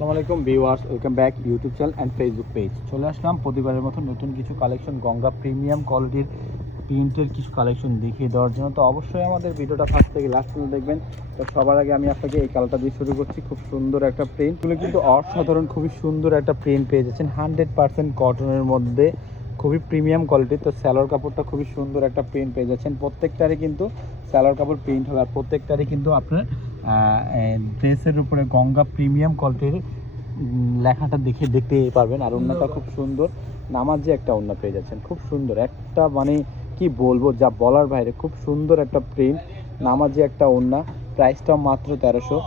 আসসালামু আলাইকুম viewers, welcome back YouTube channel and Facebook page চলে আসলাম প্রতিবারের মতো নতুন কিছু কালেকশন গঙ্গা প্রিমিয়াম কোয়ালিটির প্রিন্টের কিছু কালেকশন দেখিয়ে দেওয়ার জন্য। তো অবশ্যই আমাদের ভিডিওটা ফার্স্ট থেকে লাস্ট পর্যন্ত দেখবেন। তো সবার আগে আমি আপনাকে এই কালারটা দিয়ে শুরু করছি। খুব সুন্দর একটা প্রিন্টগুলো কিন্তু অসাধারণ, খুবই সুন্দর একটা প্রিন্ট পেয়ে যাচ্ছেন। হান্ড্রেড পার্সেন্ট কটনের মধ্যে খুবই প্রিমিয়াম কোয়ালিটির তো স্যালোর কাপড়টা খুবই সুন্দর একটা প্রিন্ট পেয়ে যাচ্ছেন। প্রত্যেকটারই কিন্তু স্যালোর কাপড় প্রিন্ট হবে। আর প্রত্যেকটারই কিন্তু আপনার ড্রেসের উপরে গঙ্গা প্রিমিয়াম কোয়ালিটির লেখাটা দেখে দেখতে পারবেন। আর ওন্নাটা খুব সুন্দর। নামাজ যে একটা ওন্না পেয়ে যাচ্ছেন। খুব সুন্দর। একটা মানে কি বলব যা বলার বাইরে খুব সুন্দর একটা প্রিন্ট নামাজি একটা ওন্না প্রাইসটা মাত্র তেরোশো।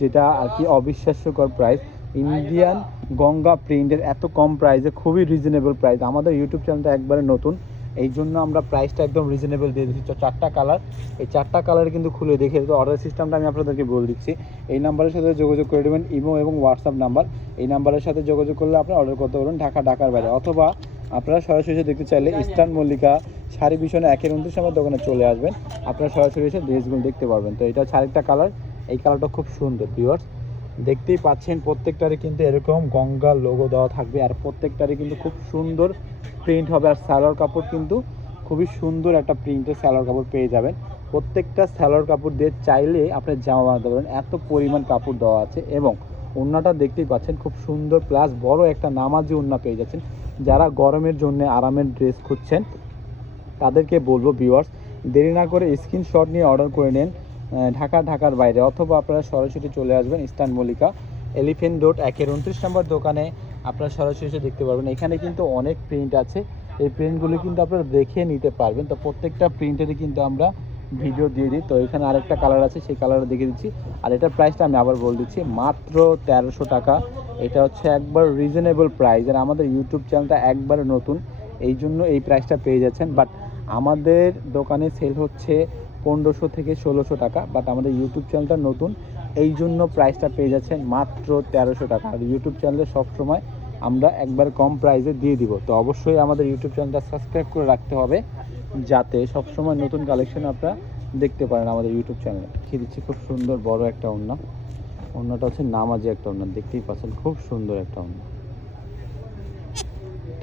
যেটা আর কি অবিশ্বাস্যকর প্রাইস ইন্ডিয়ান গঙ্গা প্রিন্টের এত কম প্রাইসে খুবই রিজনেবল প্রাইস আমাদের ইউটিউব চ্যানেলটা একবারে নতুন। এই জন্য আমরা প্রাইসটা একদম রিজনেবল দিয়ে দিচ্ছি চারটা কালার এই চারটা কালার কিন্তু খুলে দেখে তো অর্ডার সিস্টেমটা আমি আপনাদেরকে বলে দিচ্ছি। এই নাম্বারের সাথে যোগাযোগ করে দেবেন ইমো এবং হোয়াটসঅ্যাপ নাম্বার এই নাম্বারের সাথে যোগাযোগ করলে আপনি অর্ডার করতে পারবেন ঢাকা, ঢাকার বাইরে। অথবা আপনারা সরাসরি এসে দেখতে চাইলে ইস্টার্ন মল্লিকা, শাড়ি ভীষণে একের উনত্রিশ আমার দোকানে চলে আসবেন। আপনারা সরাসরি এসে ড্রেসগুলো দেখতে পারবেন। তো এটা হচ্ছে আরেকটা কালার এই কালারটা খুব সুন্দর ভিউয়ার্স দেখতেই পাচ্ছেন, প্রত্যেকটারই কিন্তু এরকম গঙ্গা লোগো দেওয়া থাকবে। আর প্রত্যেকটারই কিন্তু খুব সুন্দর প্রিন্ট হবে। আর স্যালোর কাপড় কিন্তু খুবই সুন্দর একটা প্রিন্টের স্যালোর কাপড় পেয়ে যাবেন। প্রত্যেকটা স্যালোর কাপড় দিয়ে চাইলে আপনি জামা বানাতে পারবেন। এত পরিমাণ কাপড় দেওয়া আছে এবং ওড়নাটা দেখতেই পাচ্ছেন, খুব সুন্দর প্লাস বড় একটা নামাজি ওড়না পেয়ে যাচ্ছেন। যারা গরমের জন্য আরামের ড্রেস খুঁজছেন, তাদেরকে বলব ভিউয়ার্স দেরি না করে স্ক্রিনশট নিয়ে অর্ডার করে নেন। ঢাকা, ঢাকার বাইরে। অথবা আপনারা সরাসরি চলে আসবেন ইস্টার্ন মল্লিকা এলিফেন্ট রোড, একের উনত্রিশ নম্বর দোকানে আপনারা সরাসরি এসে দেখতে পারবেন। এখানে কিন্তু অনেক প্রিন্ট আছে। এই প্রিন্টগুলো কিন্তু আপনারা দেখে নিতে পারবেন। তো প্রত্যেকটা প্রিন্টেরই কিন্তু আমরা ভিডিও দিয়ে দিই। তো এখানে আরেকটা কালার আছে, সেই কালারটা দেখে দিচ্ছি। আর এটার প্রাইসটা আমি আবার বলে দিচ্ছি, মাত্র তেরোশো টাকা। এটা হচ্ছে একবার রিজনেবল প্রাইস আর আমাদের ইউটিউব চ্যানেলটা একবারে নতুন। এই জন্য এই প্রাইসটা পেয়ে যাচ্ছেন। বাট আমাদের দোকানে সেল হচ্ছে পনেরোশো থেকে ষোলোশো টাকা বাট আমাদের ইউটিউব চ্যানেলটা নতুন। এই জন্য প্রাইসটা পেয়ে যাচ্ছেন মাত্র তেরোশো টাকা। আর ইউটিউব চ্যানেলে সবসময় আমরা একবার কম প্রাইসে দিয়ে দিব। তো অবশ্যই আমাদের ইউটিউব চ্যানেলটা সাবস্ক্রাইব করে রাখতে হবে, যাতে সবসময় নতুন কালেকশন আপনারা দেখতে পারেন আমাদের ইউটিউব চ্যানেলে দেখিয়ে দিচ্ছি, খুব সুন্দর বড় একটা ওড়না। ওড়নাটা হচ্ছে নামাজি একটা ওড়না। দেখতেই পাচ্ছেন, খুব সুন্দর একটা ওড়না।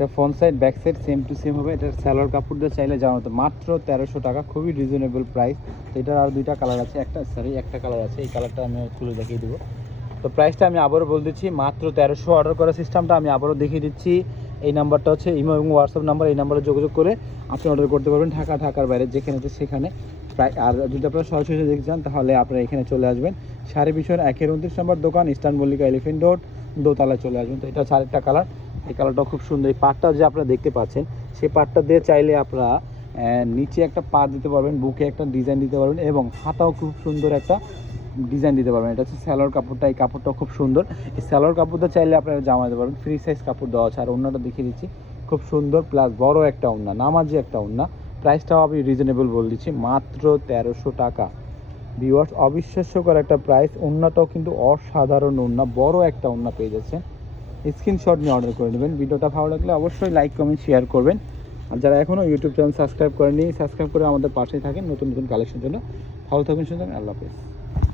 এটা front side back side same to same হবে। এটার স্যালোর কাপড় দিয়ে চাইলে যাওয়া হতো। মাত্র তেরোশো টাকা, খুবই রিজনেবল প্রাইস তো এটার আর দুইটা কালার আছে। একটা সরি একটা কালার আছে। এই কালারটা আমি খুলে দেখিয়ে দেবো। তো প্রাইসটা আমি আবারও বলে দিচ্ছি, মাত্র তেরোশো অর্ডার করার সিস্টেমটা আমি আবারও দেখিয়ে দিচ্ছি। এই নাম্বারটা হচ্ছে ইমো এবং হোয়াটসঅ্যাপ নাম্বার এই নাম্বারে যোগাযোগ করে আপনি অর্ডার করতে পারবেন ঢাকা, ঢাকার বাইরে, যেখানে আছে সেখানে। প্রায়, আর যদি আপনারা সরাসরি দেখতে চান, তাহলে আপনারা এখানে চলে আসবেন। সাড়ে বিষয়ের একের উনত্রিশ নম্বর দোকান, ইস্টার্ন মল্লিকা এলিফেন্ট রোড দোতলায় চলে আসবেন। তো এটা হচ্ছে আরেকটা কালার এই কালারটাও খুব সুন্দর। এই পাটটা যে আপনারা দেখতে পাচ্ছেন, সেই পাটটা দিয়ে চাইলে আপনারা নিচে একটা পা দিতে পারবেন, বুকে একটা ডিজাইন দিতে পারবেন এবং হাতাও খুব সুন্দর একটা ডিজাইন দিতে পারবেন। এটা হচ্ছে স্যালোর কাপড়টা, এই কাপড়টাও খুব সুন্দর। এই স্যালোর কাপড়টা চাইলে আপনারা জামা দিতে পারবেন ফ্রি সাইজ কাপড় দেওয়া আছে। আর অন্যটা দেখিয়ে দিচ্ছি, খুব সুন্দর প্লাস বড় একটা ওড়না নামাজি একটা ওড়না প্রাইসটাও আমি রিজনেবল বলে দিচ্ছি, মাত্র তেরোশো টাকা। ভিউয়ার্স অবিশ্বাস্যকর একটা প্রাইস ওড়নাটাও কিন্তু অসাধারণ ওড়না বড় একটা ওড়না পেয়ে যাচ্ছেন। স্ক্রিনশট নিয়ে অর্ডার করে নেবেন। ভিডিওটা ভালো লাগলে অবশ্যই লাইক কমেন্ট শেয়ার করবেন। আর যারা এখনও ইউটিউব চ্যানেল সাবস্ক্রাইব করেনি সাবস্ক্রাইব করে আমাদের পাশেই থাকেন নতুন নতুন কালেকশনের জন্য। ভালো থাকুন, সুন্দর আল্লাহ হাফেজ।